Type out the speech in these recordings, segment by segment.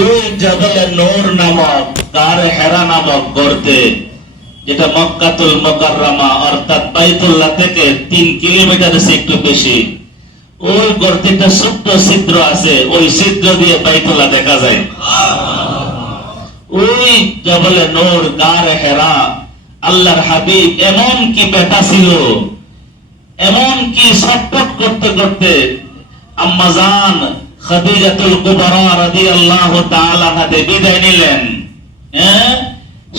ওই জবলে নূর নামক গারে হেরা নামক গর্তে, যেটা মক্কাতুল মুকাররমা অর্থাৎ বাইতুল্লাহ থেকে 3 কিলোমিটার একটু বেশি, ওই গর্তেটা ছোট্ট ছিদ্র আছে, ওই ছিদ্র দিয়ে বাইতুল্লাহ দেখা যায়। ওই জবলে নূর গারে হেরা আল্লাহর হাবিব এমন কি ব্যথা ছিল, এমন কি ছটফট করতে করতে আম্মা জান খাদিজাতুল কুবরা রাদিয়াল্লাহু তাআলা হাতে বিদায় নিলেন।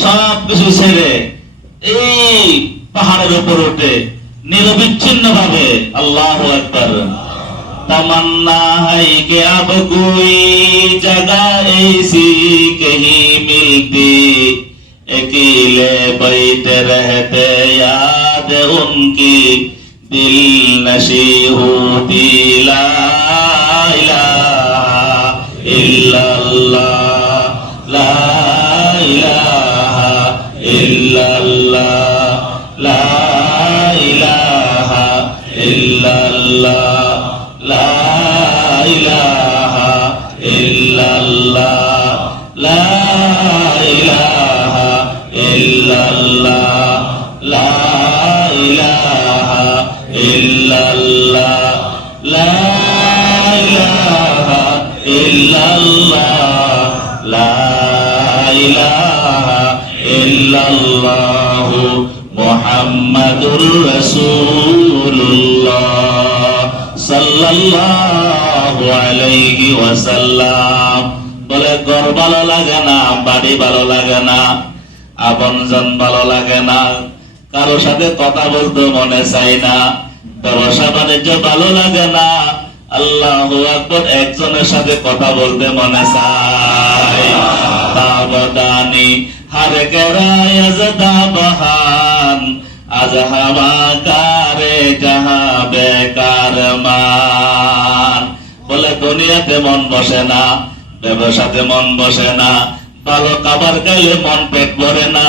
সব কিছু ছেড়ে এই পাহাড়ের উপর উঠে নিরবিচ্ছিন্ন ভাবে আল্লাহু আকবার, तमन्ना है कि अब कोई जगह ऐसी कहीं मिलती, अकेले बैठे रहते याद उनकी दिल नशी होती, ला इलाहा इल्लल्लाह, ला इलाहा इल्लल्लाह, ला इलाहा इल्लल्लाह, ला इलाहा इल्लल्लाह, ला इलाहा इल्लल्लाह, ला इलाहा इल्लल्लाह, ला इलाहा इल्लल्लाह, ला इलाहा इल्लल्लाह मुहम्मदुर रसूलुल्लाह সাল্লাল্লাহু আলাইহি ওয়াসাল্লাম। বলে ঘর ভালো লাগে না, বাড়ি ভালো লাগে না, আপনজন ভালো লাগে না, কারো সাথে কথা বলতে মনে চায় না, ব্যবসা বাণিজ্য ভালো লাগে না, আল্লাহু আকবার একজনের সাথে কথা বলতে মনে চায়। তাবদানি হার কেরায় আজদা বাহান আজ হাওয়া কারে যাহা বেকার মান। বলে দুনিয়াতে মন বসে না, ব্যবসাতে মন বসে না, ভালো খাবার খাইলে মন পেট ভরে না,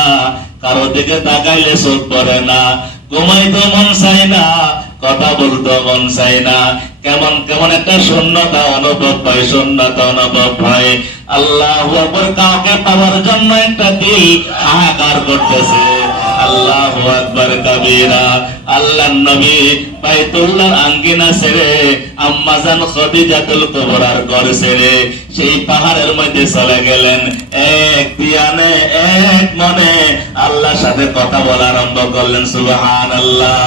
কারো দিকে তাকাইলে চোখ ভরে না, ঘুমাইতে মন চায় না, কথা বলতে মন চায় না, কেমন কেমন একটা শূন্যতা অনুভব হয়, শূন্যতা অনুভব হয়। আল্লাহু আকবার কাউকে পাওয়ার জন্য একটা দিল হাহাকার করতেছে। আল্লাহু আকবার কাবীরা। আল্লাহর নবী বাইতুল্লাহর আঙ্গিনা ছেড়ে আম্মা জান খাদিজাতুল কুবরার ঘর ছেড়ে সেই পাহাড়ের মধ্যে চলে গেলেন। এক ধ্যানে এক মনে আল্লাহর সাথে কথা বলা আরম্ভ করলেন। সুবহানাল্লাহ।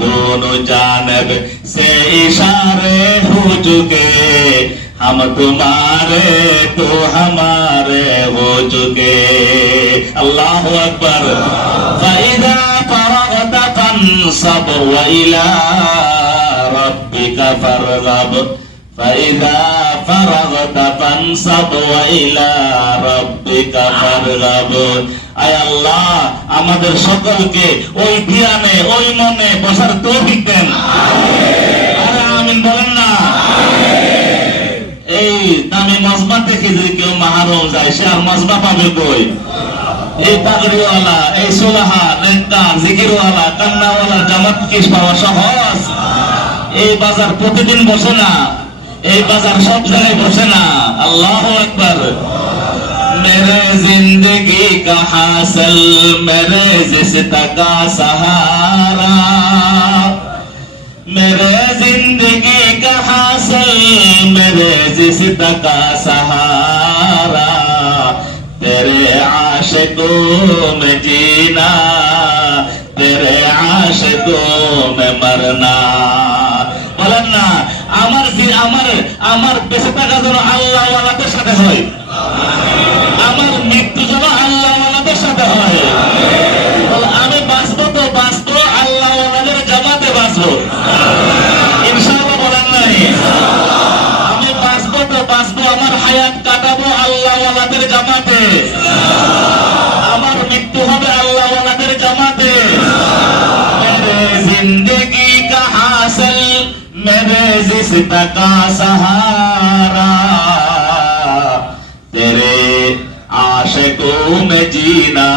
दोनों जानब से इशारे हो चुके, हम तुम्हारे तो हमारे हो चुके। अल्लाह अकबर। फइज़ा फरग़त फंसब व इला रब्बिका फरग़ब, फइज़ा फरग़त फंसब व इला रब्बिका फरग़ब। আয় আল্লাহ আমাদের সকলকে ওই ধ্যানে ওই মনে বসার তৌফিক দেন। আরে আমিন বলেন না। এই দামি মজমা থেকে যদি কেউ মাহরুম যায় সে আর মজমা পাবে কই? এই পাগড়িওয়ালা, এই সোলাহা, নেককার, জিকিরওয়ালা, কান্নাওয়ালা জামাত কি পাওয়া সহজ? এই বাজার প্রতিদিন বসে না, এই বাজার সব জায়গায় বসে না। আল্লাহু আকবার। मेरे जिंदगी का हासिल मेरे जिस्ता का सहारा, मेरे जिंदगी का हासिल मेरे जिस्ता का सहारा, तेरे आशिकों में जीना तेरे आशिकों में मरना। বলেন না আমার বেঁচে থাকা যেন আল্লাহ ওয়ালাদের সাথে হয়, আমার মৃত্যু যেন আল্লাহ ওয়ালাদের সাথে হয়। আমি বাঁচবো তো বাঁচবো আল্লাহ ওয়ালাদের জামাতে বাঁচবো ইনশাআল্লাহ। বলেন নাই আমি বাঁচবো তো বাঁচবো আমার হায়াত কাটাবো আল্লাহ ওয়ালাদের জামাতে, আমার মৃত্যু হবে আল্লাহ ওয়ালাদের জামাতে। মেরে জিন্দেগি কা হাসিল मेरे जिस्ता का सहारा, तेरे आशिकों में जीना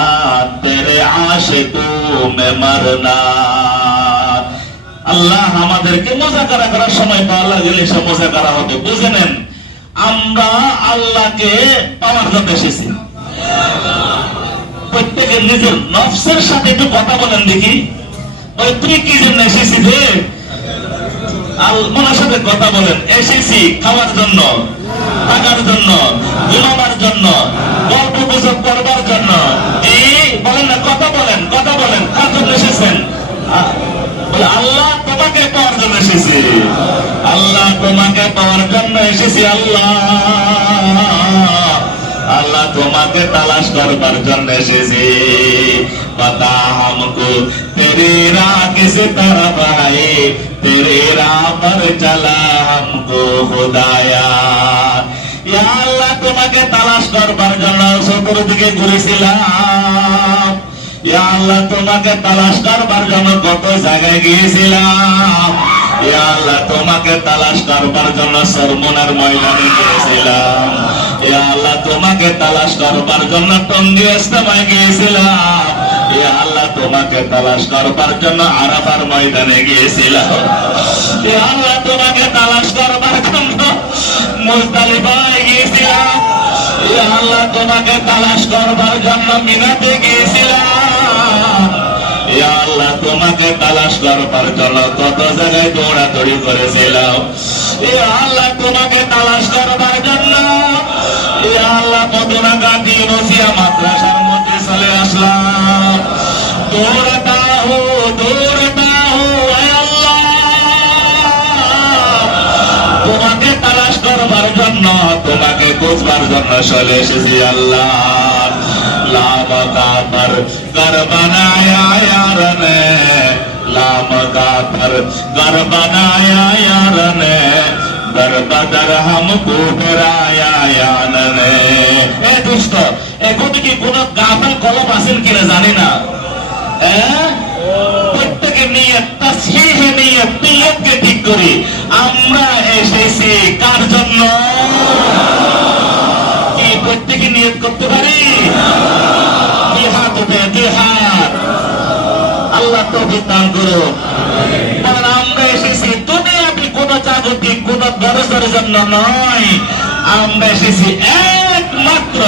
तेरे आशिकों में मरना। আল্লাহ আমাদেরকে মুযাকারা করার সময় পাওয়া লাগলে সে মুযাকারা হবে। বুঝে নেন আমরা আল্লাহকে পাওয়ার জন্য এসেছি। প্রত্যেকের নিজের নফসের সাথে একটু কথা বলেন দেখি, ওই তুই কি জন্য এসেছিস রে? আল্লাহর সাথে কথা বলেন। এসেছি খাওয়ার জন্য, থাকার জন্য, ঘুমাবার জন্য, গল্প গুজব করবার জন্য। এই বলেন না, কথা বলেন, কথা বলেন। কার জন্য এসেছেন? বলে আল্লাহ তোমাকে পাওয়ার জন্য এসেছি, আল্লাহ তোমাকে পাওয়ার জন্য এসেছি। আল্লাহ আল্লাহ তোমাকে তালাশ করবার জন্য এসেছি। पता हमको तेरे राह किस तरफ है, तेरे राह पर चला हमको खुदाया। ইয়া আল্লাহ তোমাকে তালাশ করবার জন্য চতুর্দিকে ঘুরেছিলাম। ইয়া আল্লাহ তোমাকে তালাশ করবার জন্য কত জায়গায় গিয়েছিলাম। ইয়া আল্লাহ তোমাকে তালাশ করবার জন্য সরমনার ময়দানে গিয়েছিলাম। ইয়া আল্লাহ তোমাকে তালাশ করবার জন্য টঙ্গী ইস্তেমায় গিয়েছিলাম। ইয়া আল্লাহ তোমাকে তালাশ করবার জন্য আরাফার ময়দানে গিয়েছিলাম। ইয়া আল্লাহ তোমাকে তালাশ করবার জন্য মুজদালিফায় গিয়েছিলাম। ইয়া আল্লাহ তোমাকে তালাশ করবার জন্য মিনাতে গিয়েছিলাম। ইয়া আল্লাহ তোমাকে তালাশ করবার জন্য কত জায়গায় দৌড়াদৌড়ি করেছিলাম। ইয়া আল্লাহ তোমাকে তালাশ করবার জন্য ইয়া আল্লাহ মদিনা গান্ধী নসিয়া মাদ্রাসার মধ্যে চলে আসলাম। দৌড়াতা হো আল্লাহ, তোমাকে তালাশ করবার জন্য, তোমাকে খুঁজবার জন্য চলে এসেছি। আল্লাহ लामका पर घर बनाया यार ने, लामका पर घर बनाया यार ने, दर बदर हमको फिराया यार ने। ए दोस्त, এখন কি কোন গাফেল কলম আছেন কিনা জানি না। প্রত্যেকের নিয়ত তাসহিহ নিয়ত, নিয়তকে ঠিক করি। আমরা এসেছি কার জন্য? কি প্রত্যেকে নিয়ত করতে পারি? আল্লাহ তৌফিক দান করুন। বলেন আমরা এসেছি দুনিয়াবি কোন জাগতিক কোন ব্যবস্থার জন্য নয়, আমরা এসেছি একমাত্র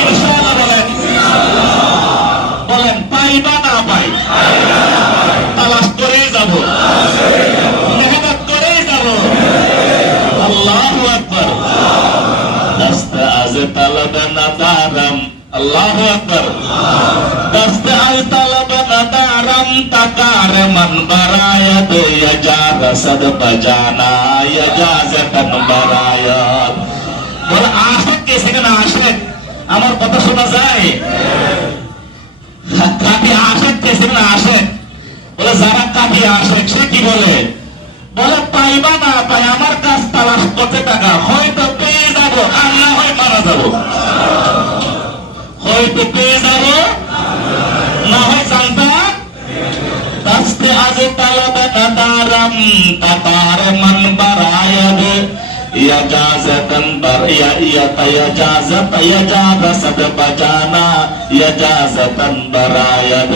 ইনশাআল্লাহ। বলেন বলেন পাই বা না পাই, তালাশ করেই যাব, মেহনত করেই যাব। আল্লাহু আকবার। দস্তে আজ তালাব না দারাম, আল্লাহু আকবার। দস্তে আজ তালাব না দারাম তাকার মন বারায়াত, ইয়াজা রসদ বজানা ইয়াজাজাতান বারায়াত। বলে আশিক কে সেখানে আশিক, আমার কথা শোনা যায়? কাফি আশিক কে সেখানে আশিক। বলে যারা কাফি আশিক সে কি বলে? বলে পাইবা না পাই আমার কাছ তালাশ করতে টাকা, হয়তো পেয়ে যাবো আর না হয় মারা যাবো। হয়তো পেয়ে যাবো না হয় জানতা। দস্তে আজ তালাব না দারাম তাতার মন বারায়াদ, ইয়াজাজাতান ইয়াজাজাত ইয়াজাজাত বাজানা ইয়াজাজাতান বারায়াদ।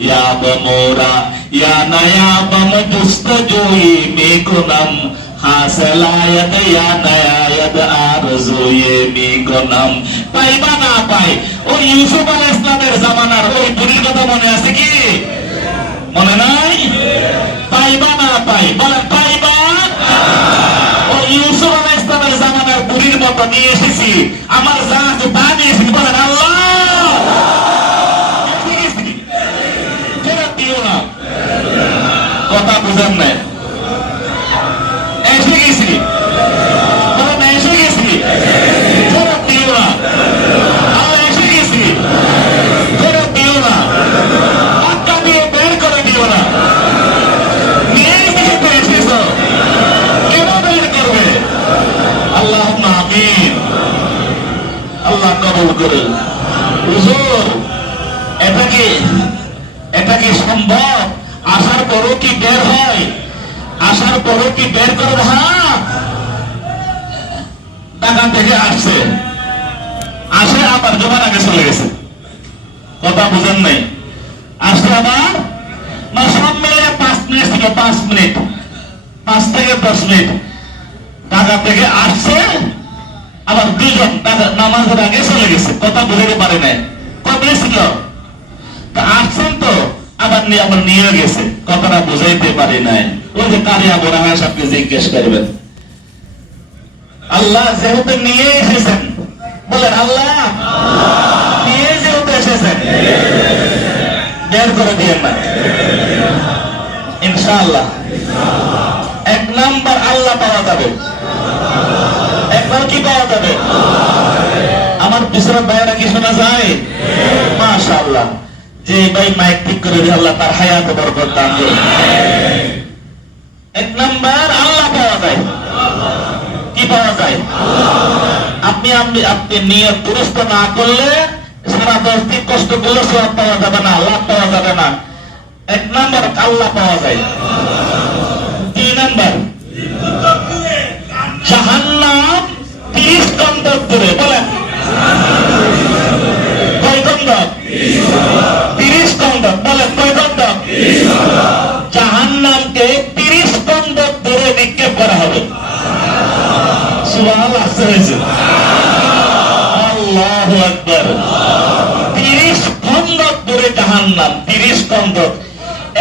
या बमोरा या नया बम जुस्तजुई में गुनम हासलायत या नया यद आरजुए में गुनम। पाइबा ना पाई ओ ইউসুফ আলাইহিস সালামের জামানার ওই বুড়ির কথা মনে আছে কি? মনে নাই? পাইবা না পাই, বলেন পাইবা। ও ইউসুফ আলাইহিস সালামের জামানার বুড়ির মতো নিয়ে এসেছি, আমার যা আছে তা নিয়ে এসেছি। বলেন আল্লাহ। কথা বুঝেন না? এসে গেছি, বলেন এসে গেছি, ফেরত দিও না। এসে গেছি, ফেরত দিও না, ধাক্কা দিয়ে বের করে দিও না। নিয়ে যেতে এসেছ, কেন বের করবে? আল্লাহুম্মা আমিন। আল্লাহ কবুল করুন। হুজুর এটা কি সম্ভব? আসার পরও কি বের হয়? আসার পরও কি বের করবে? হ্যাঁ, টাকা থেকে আসছে, আসে আবার জমার আগে চলে গেছে। কথা বুঝেন নাই? আসছে আবার সব মিলে 5 মিনিট ছিল, 5 মিনিট, 5 থেকে 10 মিনিট। ঢাকা থেকে আসছে, আবার দুজন নামাজের আগে চলে গেছে, কথা বুঝাতে পারে নাই, কবে ছিল তা আসছেন তো আবার আবার নিয়ে গেছে, কথাটা বুঝাইতে পারি নাই। ওই যে কারিয়া বোনা আপনি জিজ্ঞেস করবেন, আল্লাহ যেহেতু নিয়ে এসেছেন, বলেন আল্লাহ নিয়ে যেহেতু এসেছেন, বের করে দিয়েন না ইনশাআল্লাহ। এক নাম্বার আল্লাহ পাওয়া যাবে, একবার কি পাওয়া যাবে? আমার পিছনে বাইরে কি শোনা যায়? মাশাআল্লাহ। যে ভাই মাইক ঠিক করে দিয়ে আল্লাহ তার হায়াতে বরকত দান করুন। এক নাম্বার আল্লাহ পাওয়া যায়। কি পাওয়া যায়? আপনি নিয়ত দুরুস্ত না করলে, সারা 10 দিন কষ্ট করলে সওয়াব পাওয়া যাবে না, লাভ পাওয়া যাবে না। এক নাম্বার আল্লাহ পাওয়া যায়। 2 নাম্বার জাহান্নাম 30 গন্ধক দূরে, বলেন কয় গন্ধক? 30 গন্ধক, বলেন কয় গন্ধক? জাহান্নামকে 30 গন্ধক দূরে নিক্ষেপ করা হবে। সুবহানাল্লাহ, আসতে হয়েছে। আল্লাহু আকবার। 30 গন্ধক দূরে জাহান্নাম, 30 গন্ধক।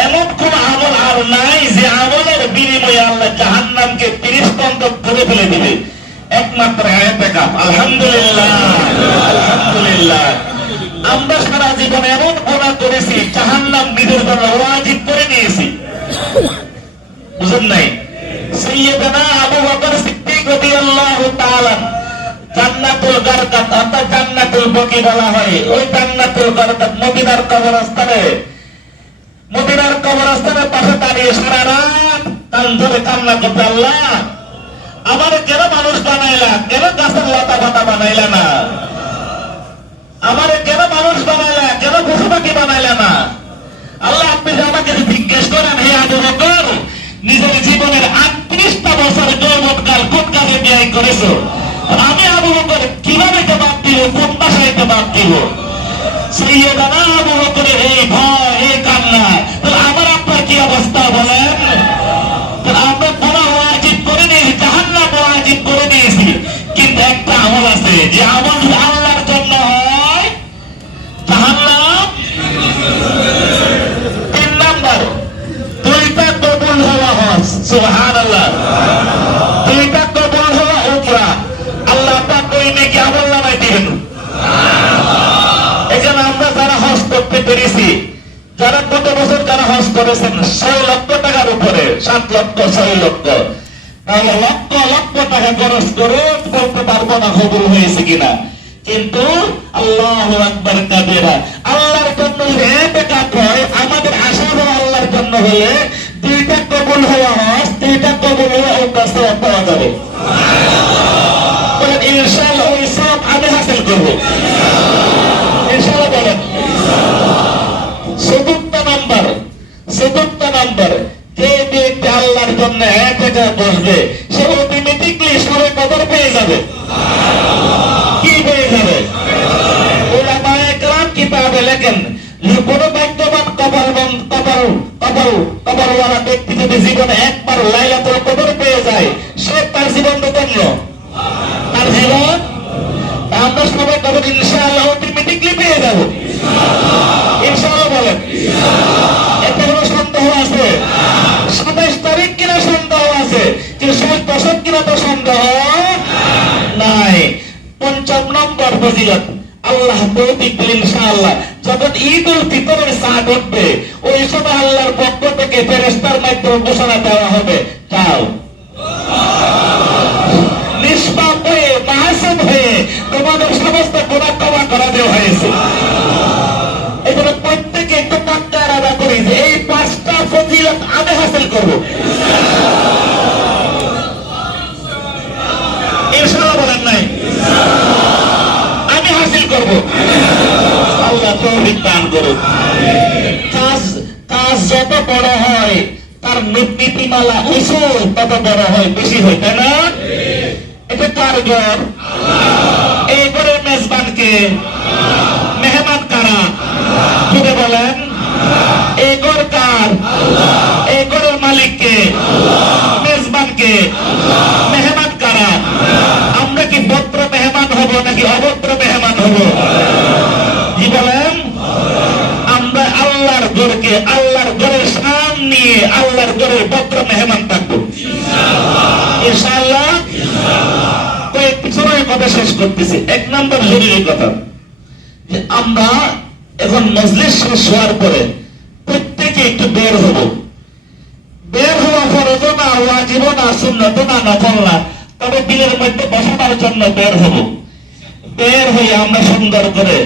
এমন কোন আমল আর নাই যে আমলের বিনিময়ে আল্লাহ জাহান্নামকে 30 গন্ধক দূরে ফেলে দিবে, একমাত্র ইতিকাফ। আলহামদুলিল্লাহ, আলহামদুলিল্লাহ। আমরা সারা জীবন এমন গুনাহ করেছি, জাহান্নাম নিজের জন্য ওয়াজিব করে নিয়েছি, বুঝেন নাই? সাইয়্যিদানা আবু বকর সিদ্দিক রাদিয়াল্লাহু তাআলা জান্নাতুল গারকাত অর্থাৎ জান্নাতুল বকি বলা হয়, ওই জান্নাতুল গারকাত মদিনার কবরস্থানের পাশে দাঁড়িয়ে সারা রাত কান ধরে কান্না করতে, আল্লাহ আমার কেন মানুষ বানাইলা, কেন গাছের লতা পাতা বানাইলা না, আমার কেন মানুষ বানাইলা, কেন পশু পাখি বানাইলা না। আল্লাহ আপনি যে আমাকে জিজ্ঞেস করেন, হে আবু বকর নিজের জীবনের 38টা বছর যৌবনকাল কোন কাজে ব্যয় করেছো, আমি আবু বকর কিভাবে জবাব দিব, কোন ভাষায় জবাব দিব? সাইয়্যিদানা আবু বকরের এই ভয়, এই কান্না, আমার আপনার কি অবস্থা বলেন? আমরা গুনাহ ওয়াজিব করে নিয়েছি, জাহান্নাম ওয়াজিব করে নিয়েছি, কিন্তু একটা আমল আছে, যে আমল যদি আল্লাহর জন্য হয় জাহান্নাম। 3 নাম্বার 2টা কবুল হওয়া হজ, সুবহানাল্লাহ। 2টা কবুল হওয়া উমরা, আল্লাহ পাক ওই নেকি আমল নামায় দিবেন। এখানে আমরা যারা হজ করতে পেরেছি, যারা কত বছর যারা হজ করেছেন, 6 লক্ষ টাকার উপরে, 7 লক্ষ 6 লক্ষ, তাহলে লক্ষ লক্ষ টাকা খরচ করে বলতে পারবো না কবুল হয়েছে কিনা, কিন্তু আল্লাহু আকবার কাবীরা, আল্লাহর জন্য ইতিকাফ হয়, আমাদের আশা হলো আল্লাহর জন্য হলে 2টা কবুল হওয়া হজ, 2টা কবুল হওয়া উমরা সওয়াব পাওয়া যাবে। বলেন ইনশাআল্লাহ ওই সওয়াব আমি হাসিল করব, ইনশাআল্লাহ বলেন। চতুর্থ নাম্বার যে ব্যক্তি আল্লাহর জন্য ইতিকাফ বসবে, সে অটোমেটিকলি সবে কবর পেয়ে যাবে। কি পেয়ে যাবে? উলামায়ে কেরাম কিতাবে লেখেন, কোন ভাগ্যবান কবরওয়ালা ব্যক্তি যদি জীবনে একবার লাইলাতুল কদর পেয়ে যায়, সে তার জীবন ধন্য, তার জীবন। আমরা সবাই কবর ইনশাআল্লাহ অটোমেটিকলি পেয়ে যাব, ইনশাআল্লাহ বলেন। এতে কোনো সন্দেহ আছে? 27 তারিখ কিনা সন্দেহ আছে, কিন্তু 7 দশক কিনা তো সন্দেহ নাই। 5 নম্বর ফজিলত, আল্লাহ তৌফিক দিন ইনশাআল্লাহ, যখন ঈদুল ফিতরের চাঁদ উঠবে, ওই সময় আল্লাহর পক্ষ থেকে ফেরেশতার মাধ্যমে ঘোষণা দেওয়া হবে, যাও নিষ্পাপ হয়ে মাসুম হয়ে তোমাদের সমস্ত গুনাহ ক্ষমা করে দেওয়া হয়েছে। এগুলো প্রত্যেকে একটু পাক্কা আলাদা করি যে এই 5টা ফজিলত আমি হাসিল করব, ইনশাআল্লাহ বলেন নাই? আমি হাসিল করব, আল্লাহ তৌফিক দান করুন। কাজ যত বড় হয় তার নীতিমালা উসুল তত বড় হয়, বেশি হয়, তাই না? এটা কার ঘর? এই ঘরের মেজবানকে, মেহমান কারা? জুড়ে বলেন, এই ঘর কার? এই ঘরের মালিককে, মেজবানকে, মেহমান কারা? আমরা কি ভদ্র মেহমান হব নাকি অভদ্র মেহমান হব? কি বলেন? আমরা আল্লাহর ঘরকে, আল্লাহর ঘরের শান নিয়ে আল্লাহর ঘরের ভদ্র মেহমান থাকবো ইনশাআল্লাহ। কয়েক সময় কথা শেষ করতেছি। এক নম্বর জরুরি কথা, যে আমরা এখন মজলিস শেষ হওয়ার পরে প্রত্যেকে একটু বের হব। বের হওয়া ফরজ না, ওয়াজিব না, সুন্নত না, নফল না, তবে দিলের মধ্যে বসানোর জন্য বের হব। বের হয়ে আমরা সুন্দর করে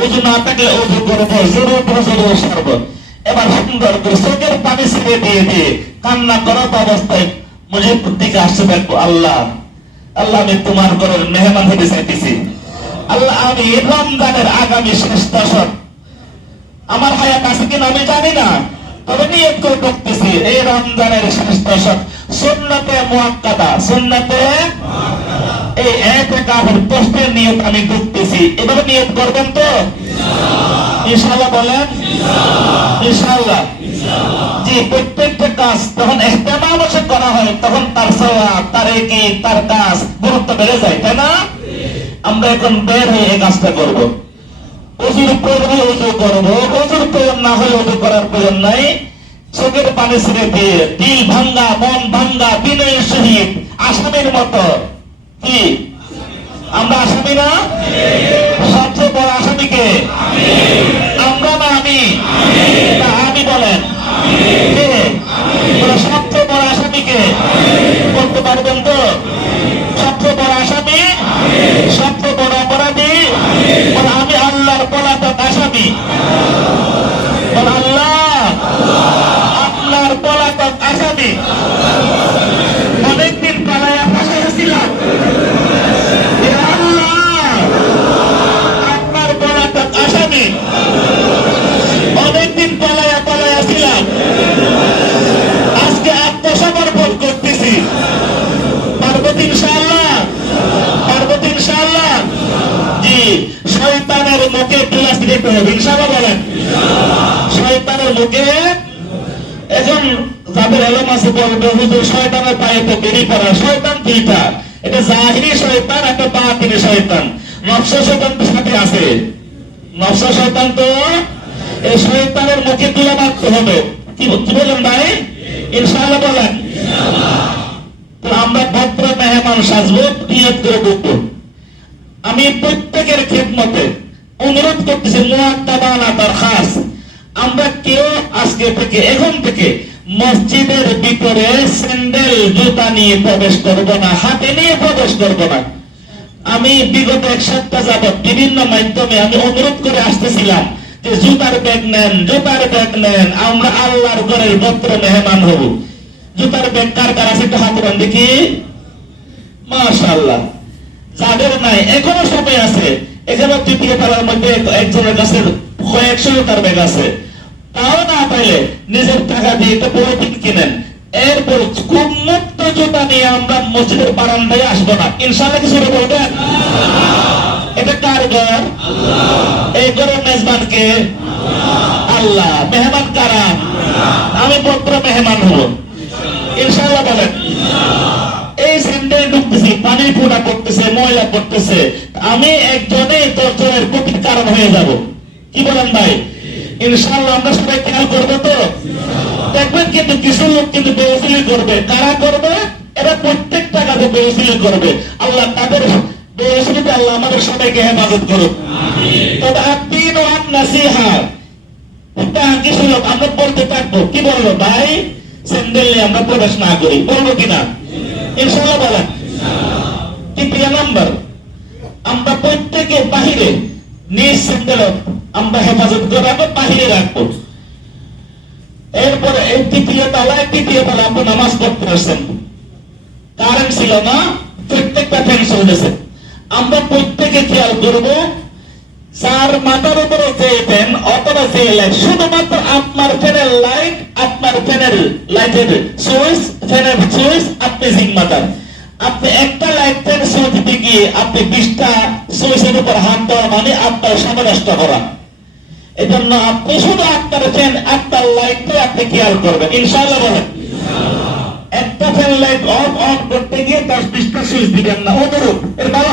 ওযু না থাকলে ওযু করবো, জরুর জরুর সারব। এবার সুন্দর করে চোখের পানি ছেড়ে দিয়ে দিয়ে কান্না করার অবস্থায় মুজিবুর দিকে আসতে থাকবো। আল্লাহ, আল্লাহ, আমি তোমার ঘরের মেহমান হতে চাইতেছি। আল্লাহ, আমি রমজানের আগামী শেষ দশক আমার হায়াত আছে কিনা আমি জানি না, তবে নিয়ত করে করতেছি এই রমজানের শেষ দশক সুন্নতে মুআক্কাদা, সুন্নতে এই ইতিকাফের প্রশ্নের নিয়ত আমি করতেছি। এভাবে নিয়ত করবেন তো ইনশাআল্লাহ? বলেন ইনশাআল্লাহ। জি, প্রত্যেকটা কাজ তখন ইহতিমাম করা হয়, তখন তার সওয়াব, তার কি, তার কাজ গুরুত্ব বেড়ে যায়, তাই না? আমরা এখন বের হয়ে এই কাজটা করব। ওযুর প্রয়োজন ওযু করব, ওযুর প্রয়োজন না হলে ওযু করার প্রয়োজন নাই। চোখের পানি ছেড়ে দিয়ে দিল ভাঙ্গা, মন ভাঙ্গা, বিনয়ের সহিত আসামির মতো। কি আমরা আসামি না? সবচেয়ে বড় আসামিকে আমরা না আমি? না আমি বলেন কে? সবচেয়ে বড় আসামিকে বলতে পারবেন তো? সবচেয়ে বড় আসামি, সবচেয়ে বড় অপরাধী আমি আল্লাহর পলাতক আসামি। আল্লাহ, আপনার পলাতক আসামি। অনেকদিন পালাইয়া ফাঁসাইয়া ছিলাম, আপনার পলাতক আসামি। অনেকদিন পালাইয়া পালাইয়া ছিলাম, আজকে আত্মসমর্পণ করতেছি। পার্বতী ইনশাআল্লাহ, পার্বতী ইনশাআল্লাহ। জি, শয়তানের মুখে প্লাস দিতে হবে ইনশাআল্লাহ। বলেন শয়তানের মুখে। এখন যাদের এলম আছে বলবে হুজুর শয়তানের পায়ে তো বেরিয়ে পড়া। শয়তান দুইটা, এটা জাহিরি শয়তান, একটা বাতিনি শয়তান। নফস শয়তান তো সাথে আছে, নফস শয়তান তো এই শয়তানের মুখে তুলে মারতে হবে। কি বলেন ভাই? ইনশাআল্লাহ বলেন। তো আমরা ভদ্র মেহমান সাজবো, নিয়ত করে ঢুকবো। আমি প্রত্যেকের খেদমতে অনুরোধ করতেছি, মুআত্তাবানা দরখাস, আমরা কেউ আজকে থেকে, এখন থেকে মসজিদের ভিতরে স্যান্ডেল জুতা নিয়ে প্রবেশ করব না, হাতে নিয়ে প্রবেশ করব না। আমি বিগত এক সপ্তাহ যাবৎ বিভিন্ন মাধ্যমে আমি অনুরোধ করে আসতেছিলাম যে জুতার ব্যাগ নেন, জুতার ব্যাগ নেন, আমরা আল্লাহর ঘরের ভদ্র মেহমান হব। জুতার ব্যাগ কার কার আছে একটু হাত বান দেখি। মাশাআল্লাহ। যাদের নাই এখনো সময় আছে। এখানে তৃতীয় তলার মধ্যে একজনের কাছে কয়েকশো জুতার ব্যাগ আছে। তাও না পাইলে নিজের টাকা দিয়ে একটা পলিথিন কিনেন। এরপর খুব মুক্ত জুতা নিয়ে আমরা মসজিদের বারান্দায় আসবো না ইনশাআল্লাহ। কিছু বলবেন? এটা কার ঘর? এই ঘরের মেজবান কে? আল্লাহ। মেহমান কারা? আমি ভদ্র মেহমান হব ইনশাআল্লাহ। বলেন এই স্যান্ডেল ঢুকতেছি, পানি ফোঁটা করতেছে, ময়লা করতেছে, আমি একজনেই দশজনের ক্ষতির কারণ হয়ে যাব। কি বলেন ভাই? ইনশাআল্লাহ আমরা সবাই খেয়াল করবো তো? দেখবেন কিন্তু কিছু লোক কিন্তু বেউসিলি করবে। কারা করবে? এরা প্রত্যেকটা কাজে বেউসিলি করবে। আল্লাহ তাদের বেউসিলিতে আল্লাহ আমাদের সবাইকে হেফাজত করুক। তবে আদ্দিন ও নাসিহা, কিছু লোক আমরা বলতে থাকবো। কি বলবো ভাই? স্যান্ডেল নিয়ে আমরা প্রবেশ না করি, বলবো কিনা? ইনশাআল্লাহ বলেন। তৃতীয় নম্বর, আমরা প্রত্যেকে বাহিরে নিজ স্যান্ডেল আমরা হেফাজত করে রাখবো, বাহিরে রাখবো। এরপরে এই তৃতীয় তলায় আপনি নামাজ পড়তে আসছেন, কারেন্ট ছিল না, প্রত্যেকটা ফ্যান চলতেছে। আমরা প্রত্যেকে খেয়াল করবো যার মাথার উপরে যে ফ্যান অথবা যে লাইট, শুধুমাত্র আপনার ফ্যানের লাইট, আপনার ফ্যানের লাইটের সুইচ, ফ্যানের সুইচ আপনি জিম্মাদার। আপনি একটা লাইট ফ্যান সুইচ দিতে গিয়ে আপনি 20টা সুইচের উপর হাত দেওয়া মানে আপনার সময় নষ্ট করা। এজন্য আপনি শুধু আপনার ফ্যান, আপনার লাইটে আপনি খেয়াল করবেন ইনশাআল্লাহ। বলেন একটা ফ্যান লাইট অফ অন করতে গিয়ে 10-20টা সুইচ দিবেন না, অনুরূপ এর বাবা